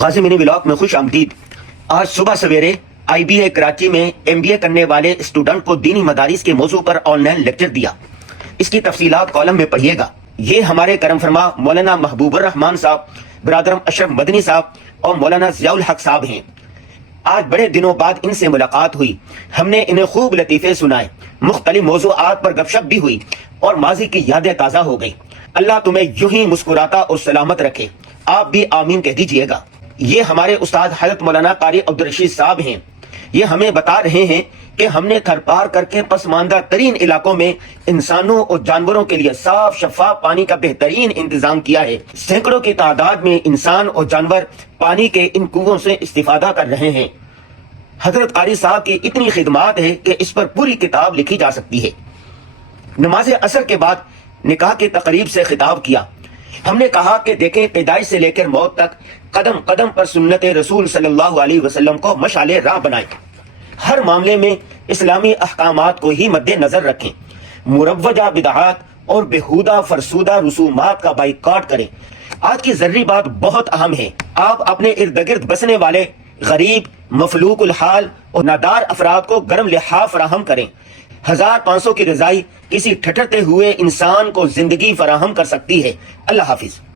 غازی منی vlog میں خوش آمدید۔ آج صبح سویرے آئی بی اے کراچی میں MBA کرنے والے اسٹوڈنٹ کو دینی مدارس کے موضوع پر آن لائن لیکچر دیا۔ اس کی تفصیلات کالم میں پڑھیے گا۔ یہ ہمارے کرم فرما مولانا محبوب الرحمان صاحب، برادر اشرف مدنی صاحب اور مولانا ضیاء الحق صاحب ہیں۔ آج بڑے دنوں بعد ان سے ملاقات ہوئی۔ ہم نے انہیں خوب لطیفے سنائے، مختلف موضوعات پر گپ شپ بھی ہوئی اور ماضی کی یادیں تازہ ہو گئی۔ اللہ تمہیں یوں ہی مسکراتا اور سلامت رکھے۔ آپ بھی آمین کہہ دیجئے گا۔ یہ ہمارے استاد حضرت مولانا قاری عبدالرشید صاحب ہیں۔ یہ ہمیں بتا رہے ہیں کہ ہم نے گھر پار کر کے پسماندہ ترین علاقوں میں انسانوں اور جانوروں کے لیے صاف شفاف پانی کا بہترین انتظام کیا ہے۔ سینکڑوں کی تعداد میں انسان اور جانور پانی کے ان کنووں سے استفادہ کر رہے ہیں۔ حضرت قاری صاحب کی اتنی خدمات ہے کہ اس پر پوری کتاب لکھی جا سکتی ہے۔ نماز عصر کے بعد نکاح کی تقریب سے خطاب کیا۔ ہم نے کہا کہ دیکھیں، پیدائش سے لے کر موت تک قدم قدم پر سنت رسول صلی اللہ علیہ وسلم کو مشعل راہ بنائیں۔ ہر معاملے میں اسلامی احکامات کو ہی مد نظر رکھیں۔ مروجہ بدعات اور بےہودہ فرسودہ رسومات کا بائیکاٹ کریں۔ آج کی ضروری بات بہت اہم ہے۔ آپ اپنے ارد گرد بسنے والے غریب، مفلوک الحال اور نادار افراد کو گرم لحاف فراہم کریں۔ 1500 کی رضائی کسی ٹھٹرتے ہوئے انسان کو زندگی فراہم کر سکتی ہے۔ اللہ حافظ۔